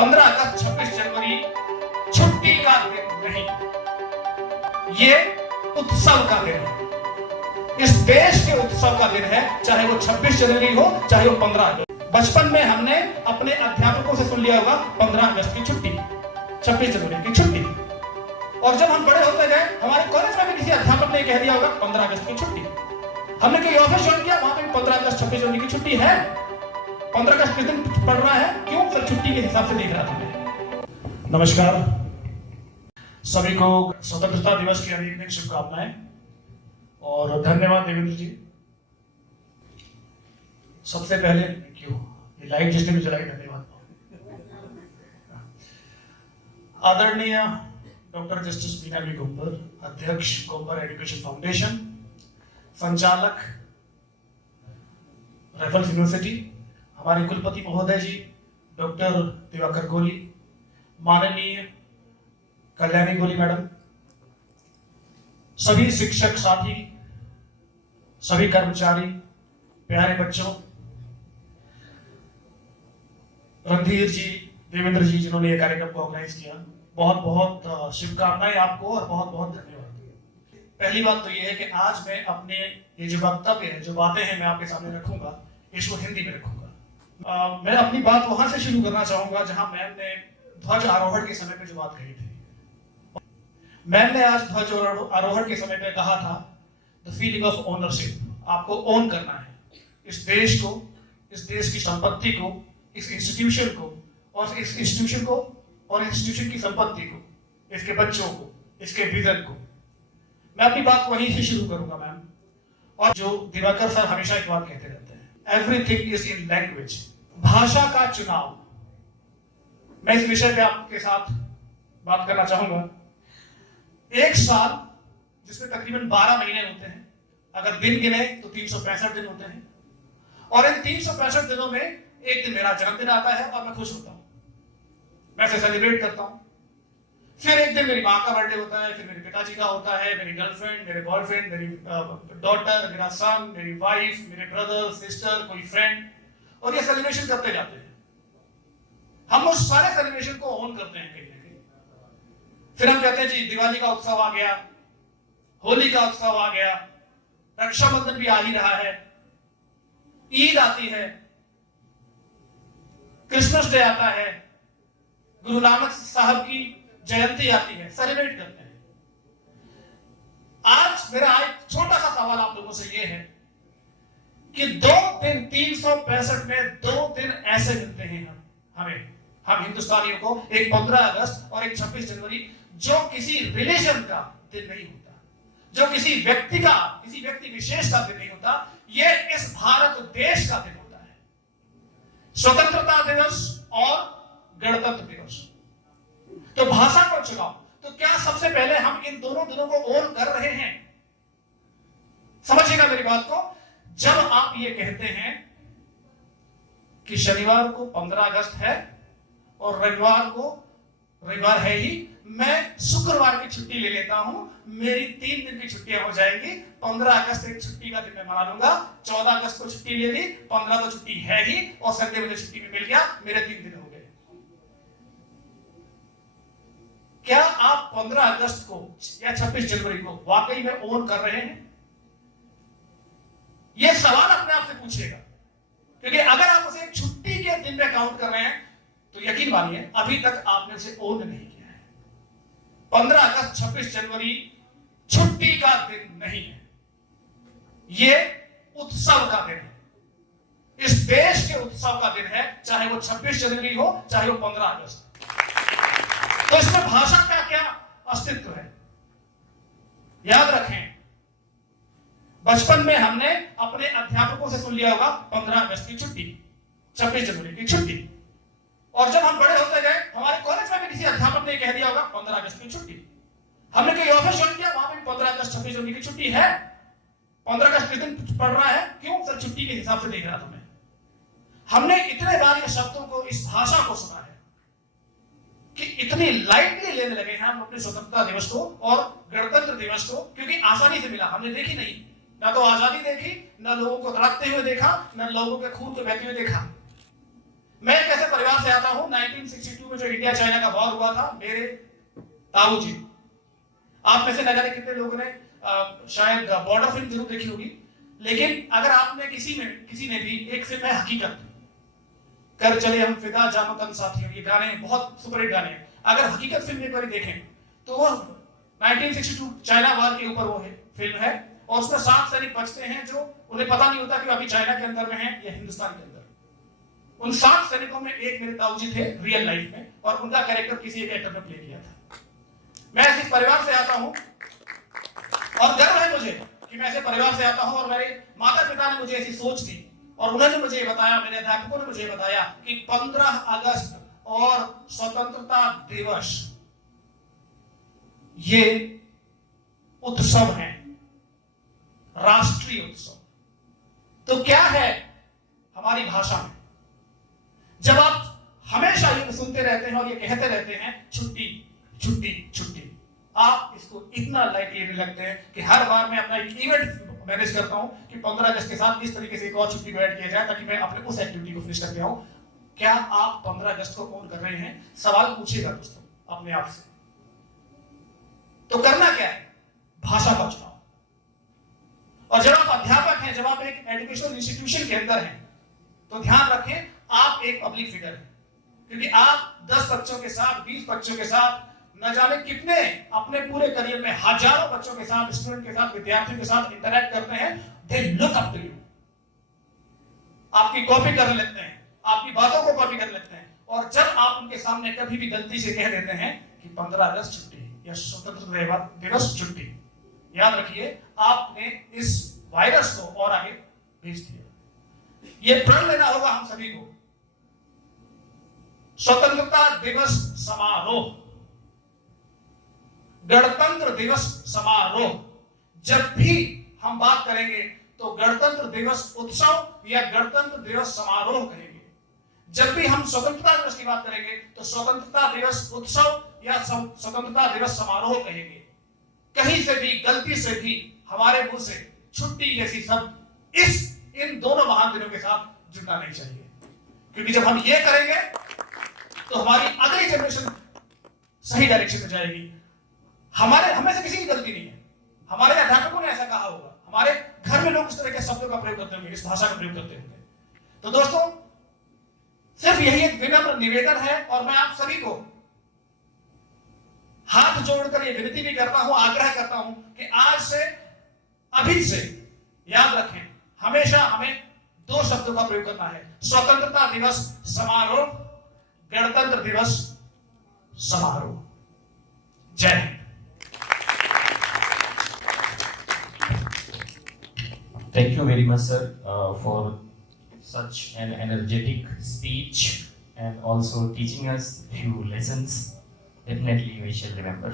15 अगस्त 26 जनवरी छुट्टी का दिन नहीं, ये उत्सव का दिन है। इस देश के उत्सव का दिन है, चाहे वो 26 जनवरी हो चाहे वो 15 अगस्त। बचपन में हमने अपने अध्यापकों से सुन लिया होगा 15 अगस्त की छुट्टी, 26 जनवरी की छुट्टी। और जब हम बड़े होते गए, हमारे कॉलेज में भी किसी अध्यापक ने कह दिया होगा 15 अगस्त की छुट्टी। हमने कोई ऑफिस ज्वाइन किया, वहां पे 15 अगस्त 26 जनवरी की छुट्टी है। 15 अगस्त किस दिन पड़ रहा है, क्यों? सर छुट्टी के हिसाब से देख रहा था मैं। नमस्कार, सभी को स्वतंत्रता दिवस की अनेक अनेक शुभकामनाएं और धन्यवाद देवेंद्र जी। सबसे पहले क्यों ये लाइट जिसने भी जलाई, धन्यवाद। आदरणीय doctor justice Meena B Gumber, अध्यक्ष गुंबर एजुकेशन फाउंडेशन, संचालक राइफल्स यूनिवर्सिटी, हमारे कुलपति महोदय जी डॉक्टर दिवाकर गोली, माननीय कल्याणी गोली मैडम, सभी शिक्षक साथी, सभी कर्मचारी, प्यारे बच्चों, रणधीर जी, देवेंद्र जी जिन्होंने ये कार्यक्रम को ऑर्गेनाइज किया, बहुत बहुत शुभकामनाएं आपको और बहुत बहुत धन्यवाद। पहली बात तो ये है कि आज मैं अपने ये जो वक्तव्य है, जो बातें हैं मैं आपके सामने रखूंगा, इसको हिंदी में रखूंगा। मैं अपनी बात वहां से शुरू करना चाहूंगा जहां मैम ने ध्वज आरोहण के समय पे जो बात कही थी। मैम ने आज ध्वज आरोहण के समय पे कहा था द फीलिंग ऑफ ओनरशिप, आपको ओन करना है इस देश को, इस देश की संपत्ति को, इस इंस्टीट्यूशन को और इस इंस्टीट्यूशन को और इंस्टीट्यूशन की संपत्ति को, इसके बच्चों को, इसके विजन को। मैं अपनी बात वहीं से शुरू करूंगा मैम। और जो दिवाकर सर हमेशा एक बात कहते रहते हैं, एवरीथिंग इज इन लैंग्वेज, भाषा का चुनाव। मैं इस विषय पे आपके साथ बात करना चाहूंगा। एक साल जिसमें तकरीबन 12 महीने होते हैं, अगर दिन गिने तो 365 दिन होते हैं, और इन 365 दिनों में एक दिन मेरा जन्मदिन आता है और मैं खुश होता हूं, मैं इसे सेलिब्रेट करता हूं। फिर एक दिन मेरी माँ का बर्थडे होता है, फिर मेरे पिताजी का होता है, मेरी गर्लफ्रेंड, मेरे बॉयफ्रेंड, मेरी डॉटर, मेरा सन, मेरी वाइफ, मेरे ब्रदर, सिस्टर, कोई फ्रेंड, और ये सेलिब्रेशन करते जाते हैं। हम उस सारे सेलिब्रेशन को ऑन करते हैं कहीं ना कहीं। फिर हम कहते हैं जी दिवाली का उत्सव आ गया, होली का उत्सव आ गया, रक्षाबंधन भी आ ही रहा है, ईद आती है, क्रिसमस डे आता है, गुरु नानक साहब की जयंती आती है, सेलिब्रेट करते हैं। आज मेरा एक छोटा सा सवाल आप लोगों से यह है कि 2 दिन 365 में 2 दिन ऐसे मिलते हैं हम हिंदुस्तानियों को, एक 15 अगस्त और एक 26 जनवरी, जो किसी रिलीजन का दिन नहीं होता, जो किसी व्यक्ति विशेष का दिन नहीं होता, यह इस भारत देश का दिन होता है। स्वतंत्रता दिवस और गणतंत्र दिवस। तो भाषा को चुनाव, तो क्या सबसे पहले हम इन दोनों दिनों को ओन कर रहे हैं? समझिएगा मेरी बात को। जब आप ये कहते हैं कि शनिवार को 15 अगस्त है और रविवार है ही, मैं शुक्रवार की छुट्टी ले लेता हूं, मेरी 3 दिन की छुट्टियां हो जाएंगी। 15 अगस्त एक छुट्टी का दिन मैं मना लूंगा, 14 अगस्त को छुट्टी ले ली, 15 तो छुट्टी है ही, और संडे मुझे छुट्टी में मिल गया, मेरे 3 दिन हो गए। क्या आप 15 अगस्त को या 26 जनवरी को वाकई में ओन कर रहे हैं? यह सवाल अपने आप से पूछिएगा, क्योंकि अगर आप उसे एक छुट्टी के दिन में काउंट कर रहे हैं तो यकीन मानिए अभी तक आपने उसे ओन नहीं किया है। 15 अगस्त 26 जनवरी छुट्टी का दिन नहीं है, यह उत्सव का दिन है। इस देश के उत्सव का दिन है, चाहे वो 26 जनवरी हो चाहे वो 15 अगस्त। तो इसमें भाषा का क्या अस्तित्व है? याद रखें, बचपन में हमने अपने अध्यापकों से सुन लिया होगा 15 अगस्त की छुट्टी, 26 जनवरी की छुट्टी, और जब हम बड़े होते गए, हमारे कॉलेज में भी किसी अध्यापक ने कह दिया होगा 15 अगस्त की छुट्टी। हमने कोई ऑफिस ज्वाइन किया, वहां पे 15 अगस्त 26 जनवरी की छुट्टी है। 15 अगस्त किस दिन पड़ रहा है, क्यों? सर छुट्टी के हिसाब से देख रहा था मैं। हमने इतने बार ये शब्दों को, इस भाषा को सुना है कि इतनी लाइटली लेने लगे हैं हम अपने स्वतंत्रता दिवस को और गणतंत्र दिवस को, क्योंकि आसानी से मिला, हमने देखी नहीं, ना तो आजादी देखी, ना लोगों को तड़पते हुए देखा, ना लोगों के खून को बहते हुए देखा। मैं एक ऐसे परिवार से आता हूं, 1962 में जो इंडिया चाइना का वॉर हुआ था, मेरे ताऊजी, आप में से न जाने कितने लोगों ने शायद बॉर्डर फिल्म जरूर देखी होगी, लेकिन अगर आपने किसी ने भी एक फिल्म है हकीकत, कर चले हम फिदा जानो तन साथियों, ये गाने बहुत सुपरहिट गाने हैं, अगर हकीकत फिल्म एक बार देखें तो वो 1962 चाइना वॉर के ऊपर वो फिल्म है, और उसमें 7 सैनिक बचते हैं जो उन्हें पता नहीं होता कि अभी चाइना के अंदर में है या हिंदुस्तान के अंदर। उन 7 सैनिकों में एक मेरे ताऊजी थे रियल लाइफ में, और उनका कैरेक्टर किसी एक एक्टर ने प्ले किया था। मैं ऐसे परिवार से आता हूं और गर्व है मुझे कि मैं ऐसे परिवार से आता हूं, और मेरे माता पिता ने मुझे ऐसी सोच दी, और उन्होंने मुझे बताया, मेरे अध्यापकों ने मुझे बताया कि 15 अगस्त और स्वतंत्रता दिवस ये उत्सव है, राष्ट्रीय उत्सव। तो क्या है हमारी भाषा में, जब आप हमेशा ये सुनते रहते हैं और ये कहते रहते हैं छुट्टी छुट्टी छुट्टी, आप इसको इतना लाइटली लेने लगते हैं कि हर बार मैं अपना इवेंट मैनेज करता हूं कि 15 अगस्त के साथ इस तरीके से एक और छुट्टी को ऐड किया जाए ताकि मैं अपने उस एक्टिविटी को फिनिश करके आऊं। क्या आप 15 अगस्त को ऑन कर रहे हैं? सवाल पूछिएगा दोस्तों अपने आप से। तो करना क्या है? भाषा का चुनाव। और जब आप अध्यापक हैं, जब आप एक एजुकेशनल इंस्टीट्यूशन के अंदर हैं, तो ध्यान रखें आप एक पब्लिक फिगर हैं, क्योंकि आप 10 बच्चों के साथ, 20 बच्चों के साथ, न जाने कितने अपने पूरे करियर में हजारों बच्चों के साथ, स्टूडेंट के साथ, विद्यार्थियों के साथ इंटरैक्ट करते हैं। They look up to you, आपकी कॉपी कर लेते हैं, आपकी बातों को कॉपी कर लेते हैं, और जब आप उनके सामने कभी भी गलती से कह देते हैं कि 15 अगस्त छुट्टी या स्वतंत्रता दिवस छुट्टी, याद रखिए आपने इस वायरस को और आगे भेज दिया। यह प्रण लेना होगा हम सभी को। स्वतंत्रता दिवस समारोह, गणतंत्र दिवस समारोह, जब भी हम बात करेंगे तो गणतंत्र दिवस उत्सव या गणतंत्र दिवस समारोह कहेंगे। जब भी हम स्वतंत्रता दिवस की बात करेंगे तो स्वतंत्रता दिवस उत्सव या स्वतंत्रता दिवस समारोह कहेंगे। कहीं से भी गलती से भी हमारे मुंह से छुट्टी जैसी शब्द इन दोनों महान दिनों के साथ जुड़ना नहीं चाहिए, क्योंकि जब हम ये करेंगे तो हमारी अगली जनरेशन सही डायरेक्शन में जाएगी। हमें से किसी की गलती नहीं है, हमारे अध्यापकों ने ऐसा कहा होगा, हमारे घर में लोग इस तरह के शब्दों का प्रयोग करते होंगे, इस भाषा का प्रयोग करते होंगे। तो दोस्तों सिर्फ यही एक विनम्र निवेदन है, और मैं आप सभी को हाथ जोड़कर ये विनती भी करता हूं, आग्रह करता हूं कि आज से, अभी से याद रखें, हमेशा हमें 2 शब्दों का प्रयोग करना है, स्वतंत्रता दिवस समारोह, गणतंत्र दिवस समारोह। जय Hind. Thank you very much, sir, for such an energetic speech and also teaching us few lessons. Definitely we shall remember.